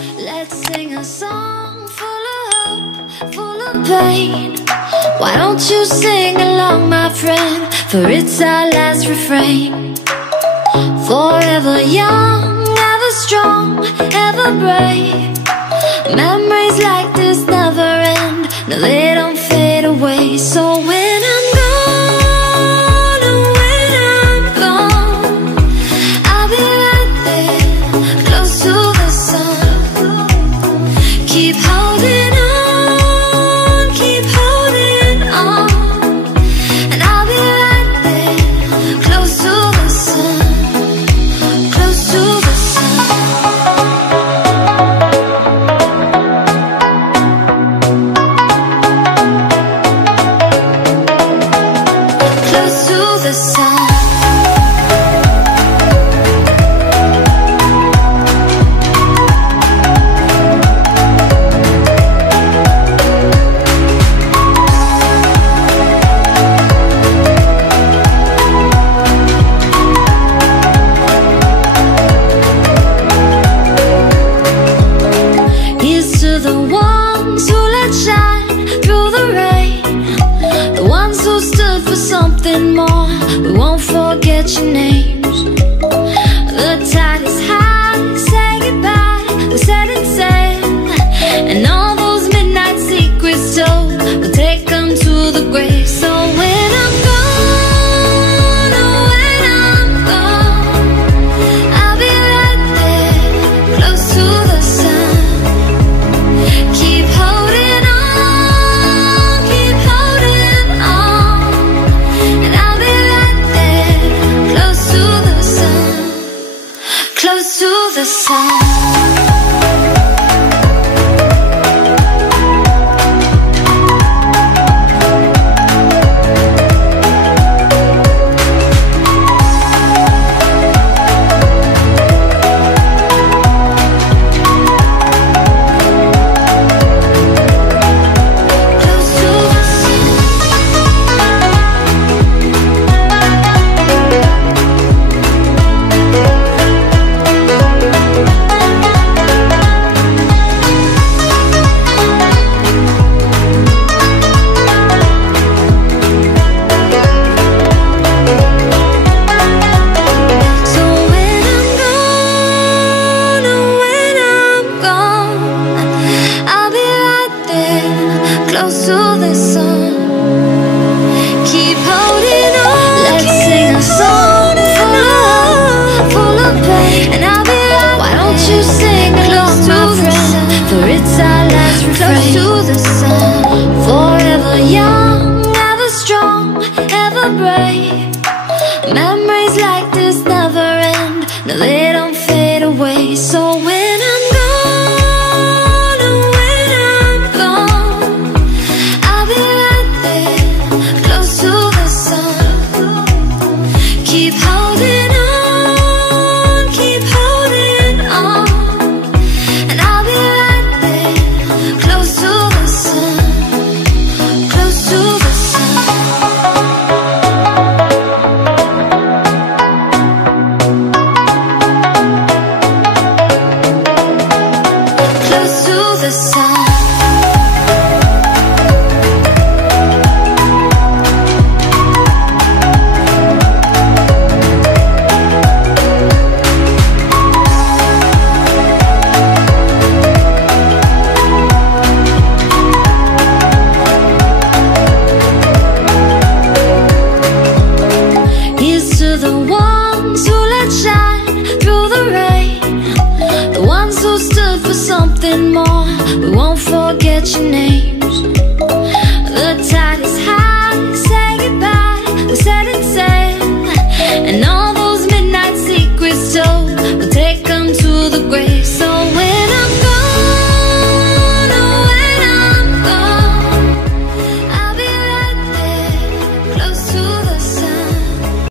Let's sing a song full of hope, full of pain. Why don't you sing along, my friend? For it's our last refrain. Forever young, ever strong, ever brave. Memories like this never end. No, they don't fade away. So when I'm gone, oh, when I'm gone, I'll be right there, close to the sun. Keep holding on, keep holding on, and I'll be right there, close to the sun, close to the sun. Close to the sun. Here's to the ones who let shine through the rain, the ones who stood for something more. We won't forget your names. The tide is high, say goodbye, we're setting sail, and all those midnight secrets told, we'll take them to the grave. So when I'm gone, oh, when I'm gone, I'll be right there, close to the sun. Keep holding on, keep holding on, and I'll be right there, close to the sun, close to the sun. Close to the sun. So when I'm gone, oh, when I'm gone, I'll be right there, close to the sun. Keep holding on. Let's sing a song full of hope, full of pain, and I'll be right. Why don't you sing along, my friend? For it's our last refrain. Close to the sun. Forever young, ever strong, ever brave. Memories like this never end. No, they don't fade away. So when I'm gone, oh, when I'm gone, I'll be right there, close to the sun. Keep holding on, keep holding on, and I'll be right there, close to the sun, close to the sun. Close to the sun. Here's to the ones who let shine through the rain, the ones who stood for something more. We won't forget your name.